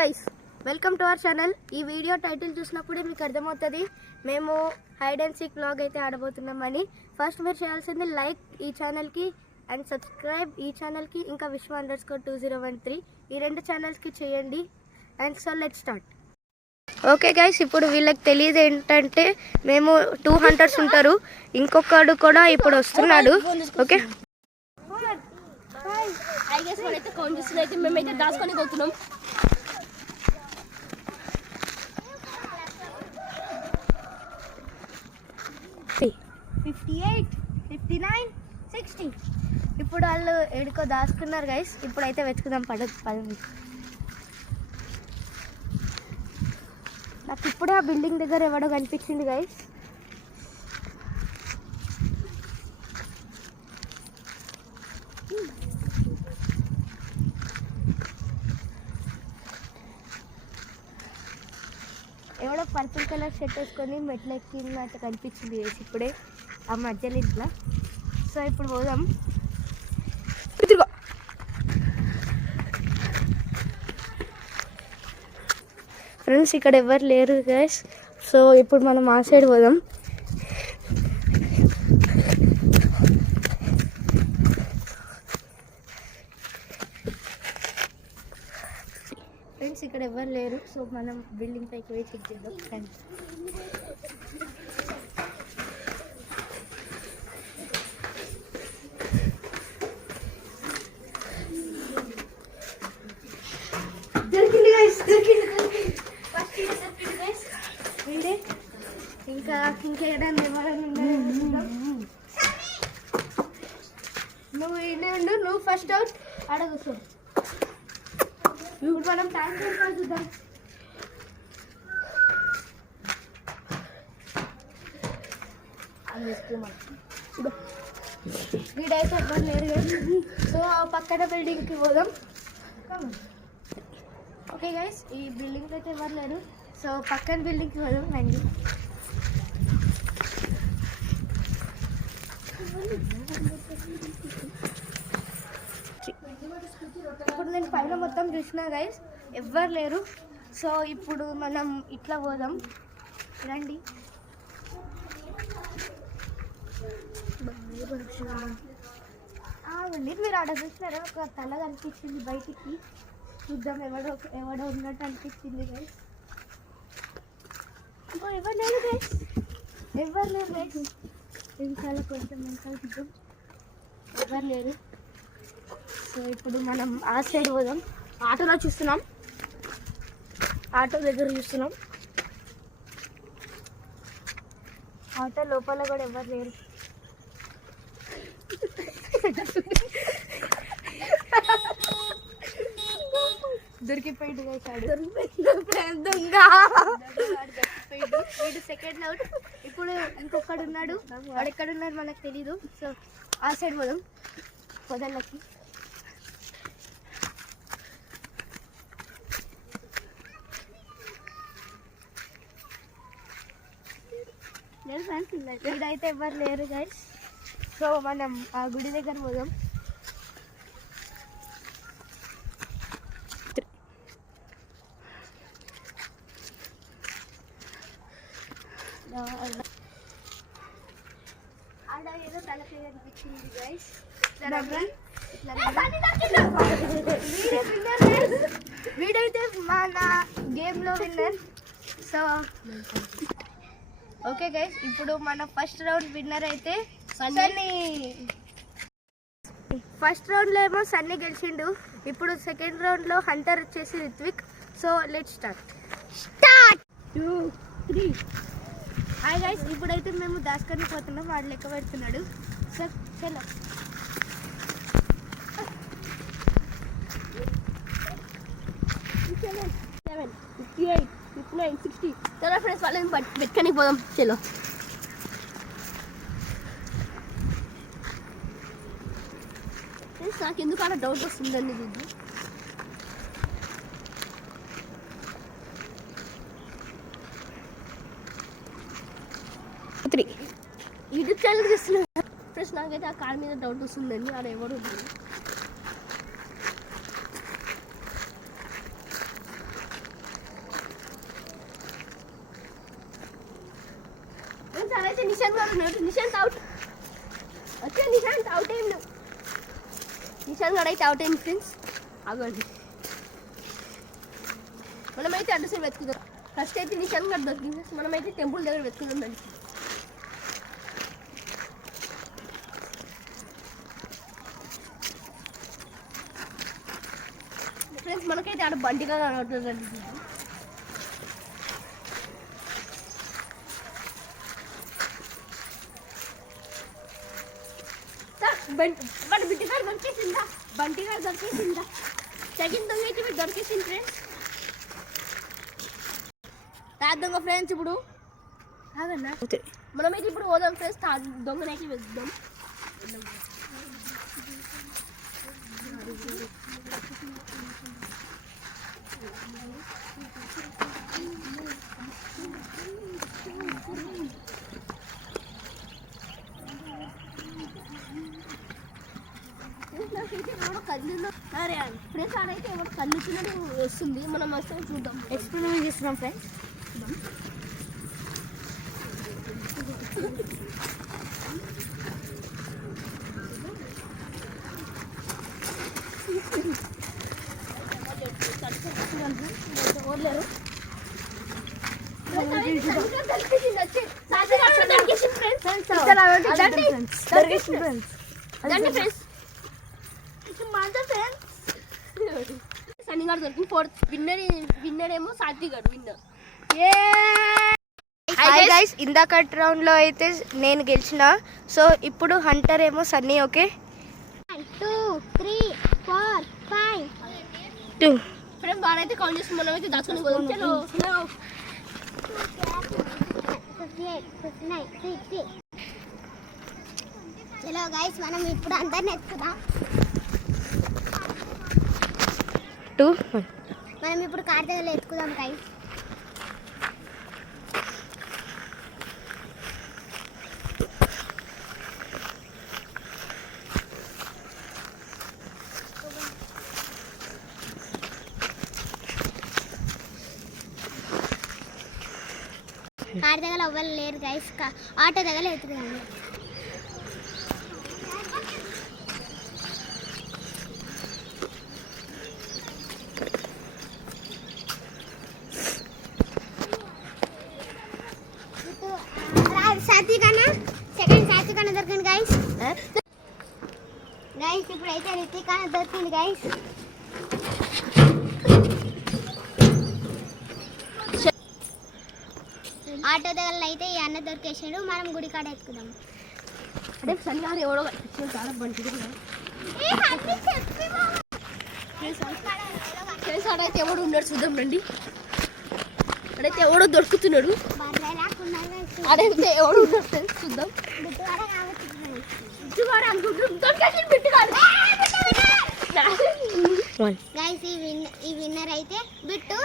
Guys welcome to our channel. ఈ video title చూసినప్పుడే మీకు అర్థమవుతుంది మేము హైడ్ అండ్ సీక్ వ్లాగ్ అయితే ఆడబోతున్నామని. ఫస్ట్ మీరు చేయాల్సింది లైక్ ఈ ఛానల్కి అండ్ సబ్స్క్రైబ్ ఈ ఛానల్కి, ఇంకా విశ్వ_2013 ఈ రెండు ఛానల్స్కి చేయండి. And so let's start. Okay guys, ఇప్పుడు వీళ్ళకి తెలియదు ఏంటంటే మేము 2 హంటర్స్ ఉంటారు, ఇంకొకడు కూడా ఇప్పుడు వస్తున్నాడు. ఓకే మేమైతే దాచుకొని పోతున్నాం. 58, 59, 60. ఇప్పుడు వాళ్ళు ఎడుకో దాచుకున్నారు గైస్. ఇప్పుడైతే వెతుకుదాం పదండి. నాకు ఇప్పుడే ఆ బిల్డింగ్ దగ్గర ఎవడో కనిపించింది గైస్. ఎవడో పర్పుల్ కలర్ షర్ట్ వేసుకొని మెట్లు ఎక్కినట్టు కనిపించింది గైస్ ఇప్పుడే ఆ మధ్యలో ఇట్లా. సో ఇప్పుడు పోదాం. ఫ్రెండ్స్ ఇక్కడ ఎవరు లేరు గైస్, సో ఇప్పుడు మనం ఆ సైడ్ పోదాం. ఫ్రెండ్స్ ఇక్కడ ఎవరు లేరు, సో మనం బిల్డింగ్ పైకి పోయి చెక్ చేద్దాం. ఇంకా ఇంకేదన్నా ఎవరైనా నువ్వు ఫస్ట్ అవుట్ అడగచ్చు. ఇప్పుడు మనం టైం చూద్దాం. వీడైతే ఎవరు లేరు కదా, సో పక్కన బిల్డింగ్కి పోదాం. ఓకే గైస్, ఈ బిల్డింగ్ అయితే ఎవరు లేరు, సో పక్కన బిల్డింగ్కి పోదాం. రండి. ఇప్పుడు నేను పైన మొత్తం చూసిన గైస్ ఎవ్వరు లేరు, సో ఇప్పుడు మనం ఇట్లా పోదాం. రండి. మీరు ఆడ చూసినారా, ఒక తల కనిపించింది బయటికి. చూద్దాం, ఎవడో ఉన్నట్టు అనిపించింది గైస్. ఎవరు లేరు గైస్, ఎవరు లేరు గైస్. చాలా కొంచెం వెనకాల చూద్దాం, ఎవరు లేరు. సో ఇప్పుడు మనం ఆ సైడ్ పోదాం. ఆటోలో చూస్తున్నాం, ఆటో దగ్గర చూస్తున్నాం. ఆటో లోపల కూడా ఎవరు లేరు. దొరికిపోయింది వీడు సెకండ్ అవుట్. ఇప్పుడు ఇంకొకడు ఉన్నాడు, వాడు ఎక్కడున్నాడు మనకు తెలీదు. సో ఆ సైడ్ పోదాం పొదలకి. ఇదైతే ఎవరు లేరు గైస్, సో మనం ఆ గుడి దగ్గర పోదాం. ఆడ ఏదో తలకాయ అనిపించింది గైస్. వీడైతే మన గేమ్లో విన్నర్. సో ఓకే గైస్, ఇప్పుడు మన ఫస్ట్ రౌండ్ విన్నర్ అయితే సన్నీ. ఫస్ట్ రౌండ్లో ఏమో సన్నీ గెలిచిండు, ఇప్పుడు సెకండ్ రౌండ్లో హంటర్ వచ్చేసి Ritvik. So let's start. 2, 3. Hi guys, ఇప్పుడైతే మేము దాచుకొని పోతున్నాం, వాడు లెక్క పెడుతున్నాడు. సార్ చలో. చలో ఫ్రెండ్స్, వాళ్ళని పెట్టుకొని పోదాం. చలో ఫ్రెండ్స్, నాకు ఎందుకు అలా డౌట్ వస్తుందండి. ఇది యూట్యూబ్ ఛానల్ చూస్తున్నా ఫ్రెండ్స్, నాకైతే ఆ కార్ మీద డౌట్ వస్తుందండి. ఆడ ఎవరు ఫ్రెండ్స్ అదైతే నిశాంత్ గారు ఉన్నాడు. నిశాంత్ అవుట్ వచ్చే నిశాంత్ అవుట్ అయింది. నిశాంత్ గారు అయితే అవుట్ అయింది ఫ్రెండ్స్. ఆగండి మనమైతే అడ్రస్ వెతుకుదాం. ఫస్ట్ అయితే నిశాంత్ గారు దొరికింది ఫ్రెండ్స్. మనమైతే టెంపుల్ దగ్గర వెతుకుదాం. ఫ్రెండ్స్ మనకైతే ఆడ బండిగా కనబడుతుందండి. మన బిడ్డగారు దొరికేసిందా? బంటిగారు దొరికేసిందా? సెకండ్ దొంగ అయితే మీరు దొరికేసింది ఫ్రెండ్స్. థర్డ్ దొంగ ఫ్రెండ్స్ ఇప్పుడు ఆగన్నా మనమైతే ఇప్పుడు పోదాం ఫ్రెండ్స్. థర్డ్ దొంగనైతే వెళ్దాం. ఫ్రెండ్స్ ఆడైతే ఏమో కళ్ళుచ్చినట్టు వస్తుంది. మనం వస్తే చూద్దాం. ఎక్స్పెరిమెంట్ చేస్తున్నాం ఫ్రెండ్స్. సన్నిగాడు దొరికింది. ఫోర్త్ విన్నర్ ఏమో సాత్విగాడు విన్నర్. హాయ్ గైస్, ఇందాక రౌండ్లో అయితే నేను గెలిచిన. సో ఇప్పుడు హంటర్ ఏమో సన్నీ. ఓకే 2 3 4 5 2 ఫ్రెండ్ బాగా కౌంట్ చేసి మనమైతే దాచుకుని పోదాం. చలో చలో గైస్, మనం ఇప్పుడు అందరిని ఎత్తుకుదాం. 2 1 మనం ఇప్పుడు కార్ దగ్గర ఎత్తుకుదాం గైస్. కార్ దగ్గర ఎవ్వరు లేరు గైస్. ఆటో దగ్గర ఎత్తుకుదాం. సాత్వికన్నా సెకండ్ సాత్వికన్నా దొరికింది గైస్. గైస్ ఇప్పుడైతే రితికన్నా దొరికింది గైస్. ఆటో దగ్గర అయితే ఈ అన్న దొరికేసాడు. మనం గుడి కాడ ఎత్తుకుదాం. అంటే సన్నిగారు ఎవడో చాలా బండి అయితే ఎవడు ఉన్నాడు చూద్దాం రండి. అడైతే ఎవడో దొరుకుతున్నాడు. అడైతే ఎవడు ఉన్నాడు ఫ్రెండ్స్ చూద్దాం. గైస్ ఈ విన్నర్ అయితే బిట్టు.